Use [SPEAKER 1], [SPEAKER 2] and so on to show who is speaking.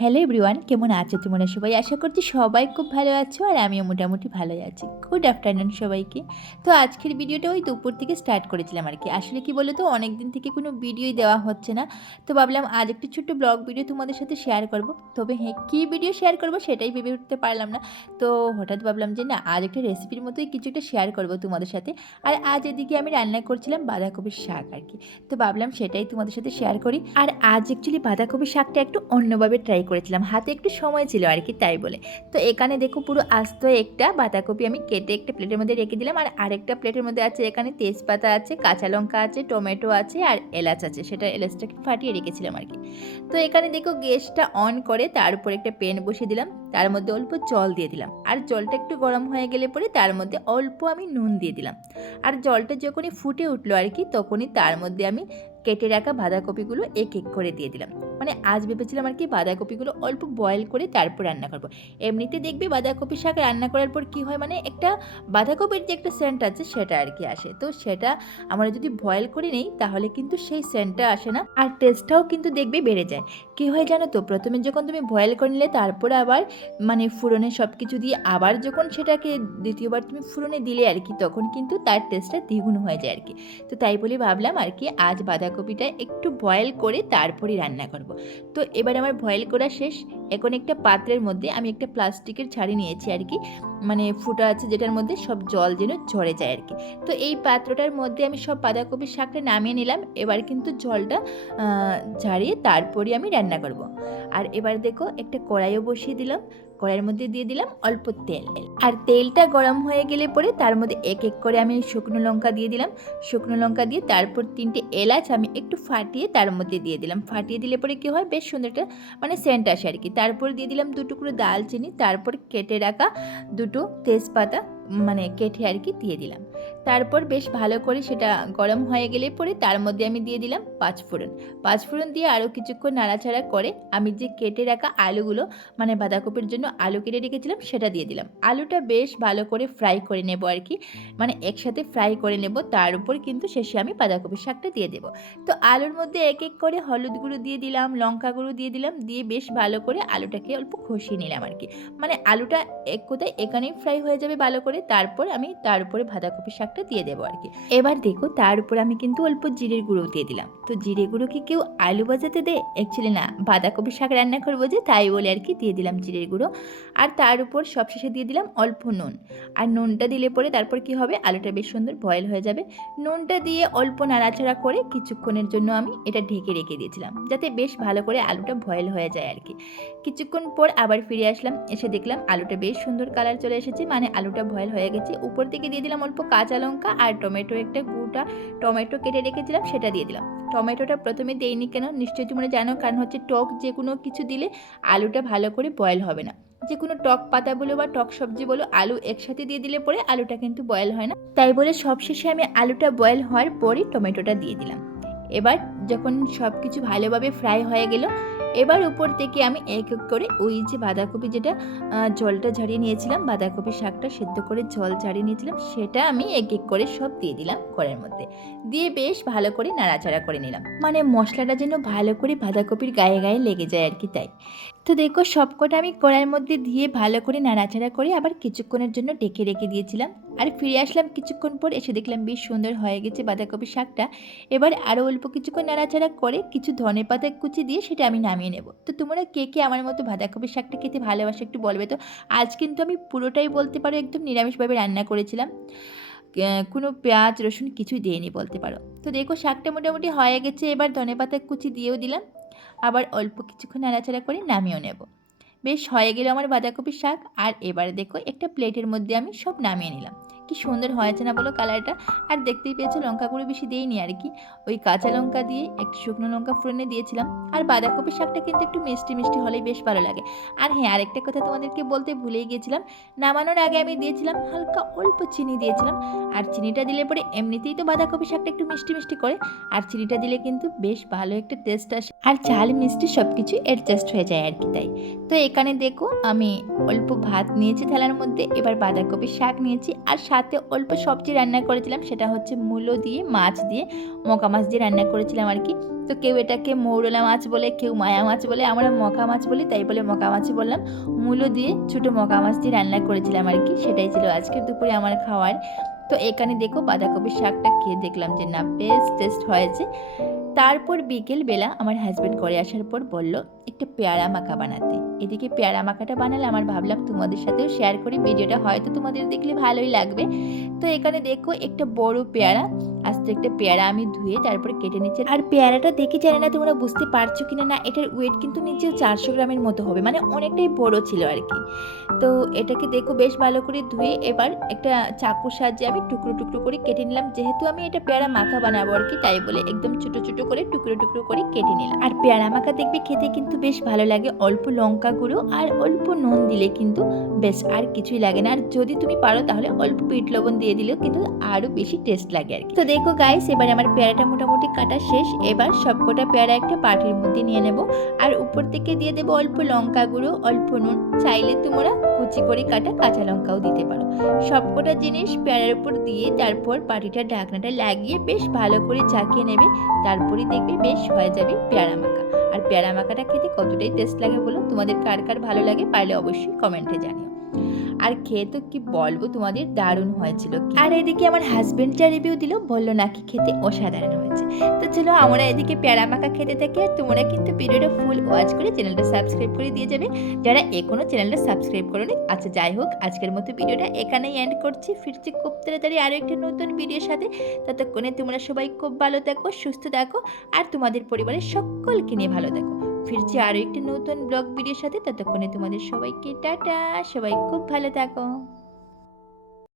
[SPEAKER 1] Hello everyone কেমন আছো তোমরা সবাই? আশা করছি সবাই খুব ভালো আছো আর আমিও মোটামুটি ভালোই আছি। গুড আফটারনুন সবাইকে। তো আজকের ভিডিওটা ওই দুপুর থেকে স্টার্ট করেছিলাম আর কি। আসলে কি বলো তো অনেক দিন থেকে কোনো ভিডিওই দেওয়া হচ্ছে না। তো ভাবলাম আজ একটু ছোট্ট ব্লগ ভিডিও তোমাদের সাথে শেয়ার করব। তবে হ্যাঁ কী ভিডিও শেয়ার করব সেটাই ভেবে উঠতে পারলাম না। তো হঠাৎ ভাবলাম যে না, আজ একটা রেসিপির মতোই কিছু একটা শেয়ার করব তোমাদের সাথে। আর আজ এদিকে আমি রান্না করছিলাম বাঁধাকপির শাক আর কি। তো ভাবলাম সেটাই তোমাদের সাথে শেয়ার করি। আর আজ অ্যাকচুয়ালি বাঁধাকপির শাকটা একটু অন্যভাবে ট্রাই করেছিলাম, হাতে একটু সময় ছিল আর কি তাই বলে। তো এখানে দেখো পুরো আস্ত একটা বাঁধাকপি আমি কেটে একটা প্লেটের মধ্যে রেখে দিলাম আর আরেকটা প্লেটের মধ্যে আছে এখানে তেজপাতা আছে, কাঁচা লঙ্কা আছে, টমেটো আছে আর এলাচ আছে, সেটা এলাচটাকে ফাটিয়ে রেখেছিলাম আর কি। তো এখানে দেখো গ্যাসটা অন করে তার উপর একটা পেন বসিয়ে দিলাম, তার মধ্যে অল্প জল দিয়ে দিলাম। আর জলটা একটু গরম হয়ে গেলে পরে তার মধ্যে অল্প আমি নুন দিয়ে দিলাম। আর জলটা যখনই ফুটে উঠল আর কি, তখনই তার মধ্যে আমি কেটে রাখা বাঁধাকপিগুলো এক এক করে দিয়ে দিলাম। মানে আজ ভেবেছিলাম আর কি বাঁধাকপিগুলো অল্প বয়েল করে তারপর রান্না করব। এমনিতে দেখবে বাঁধাকপি শাক রান্না করার পর কি হয় মানে একটা বাঁধাকপির যে একটা সেন্ট আছে সেটা আর কি আসে। তো সেটা আমরা যদি বয়েল করে নেই তাহলে কিন্তু সেই সেন্টটা আসে না। আর টেস্টটাও কিন্তু দেখবে বেড়ে যায়। কী হয় জানো তো? প্রথমে যখন তুমি বয়েল করে নিলে, তারপর আবার মানে ফুরনে সব কিছু দিয়ে আবার যখন সেটাকে দ্বিতীয়বার তুমি ফুরনে দিলে আর কি তখন কিন্তু তার টেস্টটা দ্বিগুণ হয়ে যায় আর কি তো তাই বলে ভাবলাম আর কি আজ বাঁধাকপিটা একটু বয়েল করে তারপরই রান্না করব। তো এবার আমার বয়েল করা শেষ। এখন একটা পাত্রের মধ্যে আমি একটা প্লাস্টিকের ছাড়ি নিয়েছি আর কি। মানে ফুটা আছে যেটার মধ্যে সব জল যেন ঝরে যায় আর কি। তো এই পাত্রটার মধ্যে আমি সব বাঁধাকপির শাকটা নামিয়ে নিলাম। এবার কিন্তু জলটা ঝাড়িয়ে তারপরে আমি রান্না করব। আর এবার দেখো একটা কড়াইও বসিয়ে দিলাম। কড়াইয়ের মধ্যে দিয়ে দিলাম অল্প তেল। আর তেলটা গরম হয়ে গেলে পরে তার মধ্যে এক এক করে আমি শুকনো লঙ্কা দিয়ে দিলাম। শুকনো লঙ্কা দিয়ে তারপর তিনটে এলাচ আমি একটু ফাটিয়ে তার মধ্যে দিয়ে দিলাম। ফাটিয়ে দিলে পরে কী হয়? বেশ সুন্দর একটা মানে সেন্ট আসে আর কি। তারপর দিয়ে দিলাম দু টুকরো দালচিনি। তারপর কেটে রাখা দুটো তেজপাতা মানে কেটে আর কি দিয়ে দিলাম। তারপর বেশ ভালো করে সেটা গরম হয়ে গেলে পরে তার মধ্যে আমি দিয়ে দিলাম পাঁচফোড়ন পাঁচফোড়ন দিয়ে আরও কিছুক্ষণ নাড়াচাড়া করে আমি যে কেটে রাখা আলুগুলো মানে বাঁধাকপির জন্য আলু কেটে রেখেছিলাম সেটা দিয়ে দিলাম। আলুটা বেশ ভালো করে ফ্রাই করে নেব আর কি মানে একসাথে ফ্রাই করে নেব, তার উপর কিন্তু শেষে আমি বাঁধাকপির শাকটা দিয়ে দেবো। তো আলুর মধ্যে এক এক করে হলুদ গুঁড়ো দিয়ে দিলাম, লঙ্কা গুঁড়ো দিয়ে দিলাম, দিয়ে বেশ ভালো করে আলুটাকে অল্প খসিয়ে নিলাম আর কি। মানে আলুটা এক কোথায় এখানেই ফ্রাই হয়ে যাবে ভালো করে, তারপর আমি তার উপরে বাঁধাকপির শাকটা দিয়ে দেবো আর কি। এবার দেখো তার উপর আমি কিন্তু অল্প জিরের গুঁড়ো দিয়ে দিলাম। তো জিরে গুঁড়ো কি কেউ আলু ভাজাতে দেয়? অ্যাকচুয়ালি না বাঁধাকপি শাক রান্না করব যে তাই বলে আর কি দিয়ে দিলাম জিরের গুঁড়ো। আর তার উপর সবশেষে দিয়ে দিলাম অল্প নুন। আর নুনটা দিলে পরে তারপর কি হবে? আলুটা বেশ সুন্দর বয়েল হয়ে যাবে। নুনটা দিয়ে অল্প নাড়াচাড়া করে কিছুক্ষণের জন্য আমি এটা ঢেকে রেখে দিয়েছিলাম যাতে বেশ ভালো করে আলুটা বয়েল হয়ে যায় আর কি। কিছুক্ষণ পর আবার ফিরে আসলাম এসে দেখলাম আলুটা বেশ সুন্দর কালার চলে এসেছে। মানে আলুটা বয়েল হয়ে গেছে। উপর থেকে দিয়ে দিলাম অল্প কাঁচা লঙ্কা আর টমেটো একটা গুটা টমেটো কেটে রেখেছিলাম, সেটা দিয়ে দিলাম। টমেটোটা প্রথমে দেইনি কেন? নিশ্চয়ই তোমরা জানো, কারণ হচ্ছে টক যে কোনো কিছু দিলে আলুটা ভালো করে বয়েল হবে না। যে কোনো টক পাতা বলো বা টক সবজি বলো, আলু একসাথে দিয়ে দিলে পরে আলুটা কিন্তু বয়েল হয় না। তাই বলে সবশেষে আমি আলুটা বয়েল হওয়ার পরই টমেটোটা দিয়ে দিলাম। এবার যখন সব কিছু ভালোভাবে ফ্রাই হয়ে গেল এবার উপর থেকে আমি এক এক করে ওই যে বাঁধাকপি যেটা জলটা ঝাড়িয়ে নিয়েছিলাম, বাঁধাকপির শাকটা সেদ্ধ করে জল ঝাড়িয়ে নিয়েছিলাম, সেটা আমি এক এক করে সব দিয়ে দিলাম কড়ের মধ্যে। দিয়ে বেশ ভালো করে নাড়াচাড়া করে নিলাম। মানে মশলাটা যেন ভালো করে বাঁধাকপির গায়ে গায়ে লেগে যায় আর কি তাই। তো দেখো সবকটা আমি কড়াইয়ের মধ্যে দিয়ে ভালো করে নাড়াচাড়া করে আবার কিছুক্ষণের জন্য ডেকে রেখে দিয়েছিলাম। আর ফিরে আসলাম কিছুক্ষণ পর এসে দেখলাম বেশ সুন্দর হয়ে গেছে বাঁধাকপির শাকটা। এবার আরও অল্প কিছুক্ষণ নাড়াচাড়া করে কিছু ধনে পাতা কুচি দিয়ে সেটা আমি নামিয়ে নেব। তো তোমরা কে কে আমার মতো বাঁধাকপির শাকটা খেতে ভালোবাসো একটু বলবে তো? আজ কিন্তু আমি পুরোটাই বলতে পারো, একদম নিরামিষভাবে রান্না করেছিলাম। কোনো পেঁয়াজ, রসুন কিছুই দিইনি বলতে পারো। তো দেখো শাকটা মোটামুটি হয়ে গেছে, এবার ধনে পাতা কুচি দিয়েও দিলাম। আবার অল্প কিছুক্ষণ নাড়াচাড়া করে নামিয়েও নেব। বেশ হয়ে গেল আমার বাঁধাকপির শাক। আর এবারে দেখো, একটা প্লেটের মধ্যে আমি সব নামিয়ে নিলাম। কি সুন্দর হয়েছে না বলো কালারটা? আর দেখতেই পেয়েছ লঙ্কা গুঁড়ো বেশি দিইনি আর কি। ওই কাঁচা লঙ্কা দিয়ে একটু শুকনো লঙ্কা ফোড়নে দিয়েছিলাম। আর বাঁধাকপির শাকটা কিন্তু একটু মিষ্টি মিষ্টি হলেই বেশ ভালো লাগে। আর হ্যাঁ আরেকটা কথা তোমাদেরকে বলতে ভুলেই গিয়েছিলাম নামানোর আগে আমি দিয়েছিলাম হালকা অল্প চিনি দিয়েছিলাম। আর চিনিটা দিলে পরে এমনিতেই তো বাঁধাকপি শাকটা একটু মিষ্টি মিষ্টি করে। আর চিনিটা দিলে কিন্তু বেশ ভালো একটা টেস্ট আসে। আর ঝাল, মিষ্টি সব কিছু অ্যাডজাস্ট হয়ে যায় আর কি তাই। তো এখানে দেখো আমি অল্প ভাত নিয়েছি থালার মধ্যে। এবার বাঁধাকপির শাক নিয়েছি। আর শাক সাথে অল্প সবজি রান্না করেছিলাম, সেটা হচ্ছে মূলো দিয়ে, মাছ দিয়ে, মকা মাছ দিয়ে রান্না করেছিলাম আর কি। তো কেউ এটাকে মৌরলা মাছ বলে, কেউ মায়া মাছ বলে, আমরা মকা মাছ বলি, তাই বলে মকা মাছই বললাম। মূলো দিয়ে ছোটো মকা মাছ দিয়ে রান্না করেছিলাম আর কি, সেটাই ছিল আজকের দুপুরে আমার খাওয়ার। তো এখানে দেখো বাঁধাকপির শাকটা খেয়ে দেখলাম যে না, বেশ টেস্ট হয়েছে। তারপর বিকেল বেলা আমার হাজব্যান্ড করে আসার পর বলল, একটা পেয়ারা মাখা বানাতে। এদিকে পেয়ারা মাখাটা বানালে আমার ভাবলাম তোমাদের সাথেও শেয়ার করি, ভিডিওটা হয়তো তোমাদের দেখলে ভালোই লাগবে। তো এখানে দেখো একটা বড় পেয়ারা, আস্তে একটা পেয়ারা আমি ধুয়ে তারপরে কেটে নিচ্ছি। আর পেয়ারাটা দেখে জানি না তোমরা বুঝতে পারছ কিনা না, এটার ওয়েট কিন্তু নিচেও চারশো গ্রামের মতো হবে মানে অনেকটাই বড় ছিল আর কি। তো এটাকে দেখো বেশ ভালো করে ধুয়ে এবার একটা চাকুর সাহায্যে আমি টুকরো টুকরো করে কেটে নিলাম, যেহেতু আমি এটা পেয়ারা মাখা বানাবো আর কি, তাই বলে একদম ছোটো ছোটো করে টুকরো টুকরো করে কেটে নিলাম। আর পেয়ারা মাখা দেখবে খেতে কিন্তু বেশ ভালো লাগে, অল্প লঙ্কা গুঁড়ো আর অল্প নুন দিলে কিন্তু বেশ আর কিছুই লাগে না। আর যদি তুমি পারো তাহলে অল্প বিট লবণ দিয়ে দিলেও কিন্তু আরও বেশি টেস্ট লাগে আর কি। তো দেখো গাইস এবার আমার পেয়ারাটা মোটামুটি কাটা শেষ। এবার সবকটা পেয়ারা একটা বাটির মধ্যে নিয়ে নেব। আর উপর থেকে দিয়ে দেবো অল্প লঙ্কা গুঁড়ো, অল্প নুন। চাইলে তোমরা কুচি করে কাটা কাঁচা লঙ্কাও দিতে পারো। সবকটা জিনিস পেয়ারার উপর দিয়ে তারপর বাটিটার ঢাকনাটা লাগিয়ে বেশ ভালো করে চাকিয়ে নেবে। তারপরে দেখবে বেশ হয়ে যাবে পেয়ারা মাখা। পেয়ারা মাখাটা খেতে কতটাই টেস্ট লাগে বলো তোমাদের কার কার ভালো লাগে পারলে অবশ্যই কমেন্টে জানিও। আর খেয়ে তো কি বলব, তোমাদের দারুণ হয়েছিল আর এদিকে আমার হাজবেন্ড যা রিভিউ দিল, বলল নাকি খেতে অসাধারণ হয়েছে। তো চলো আমরা এদিকে প্যারা মাখা খেতে থাকি, আর তোমরা কিন্তু ভিডিওটা ফুল ওয়াচ করে চ্যানেলটা সাবস্ক্রাইব করে দিয়ে যাবে। যারা এখনও চ্যানেলটা সাবস্ক্রাইব করোনি আচ্ছা যাই হোক, আজকের মতো ভিডিওটা এখানেই এন্ড করছি। ফিরছি খুব তাড়াতাড়ি আরও একটা নতুন ভিডিওর সাথে। ততক্ষণে তোমরা সবাই খুব ভালো থাকো, সুস্থ থাকো, আর তোমাদের পরিবারের সকলকে নিয়ে ভালো থাকো। ফিরছি আরও একটি নতুন ব্লগ ভিডিওর সাথে, ততক্ষণে তোমাদের সবাইকে টাটা, সবাই খুব ভালো থাকো।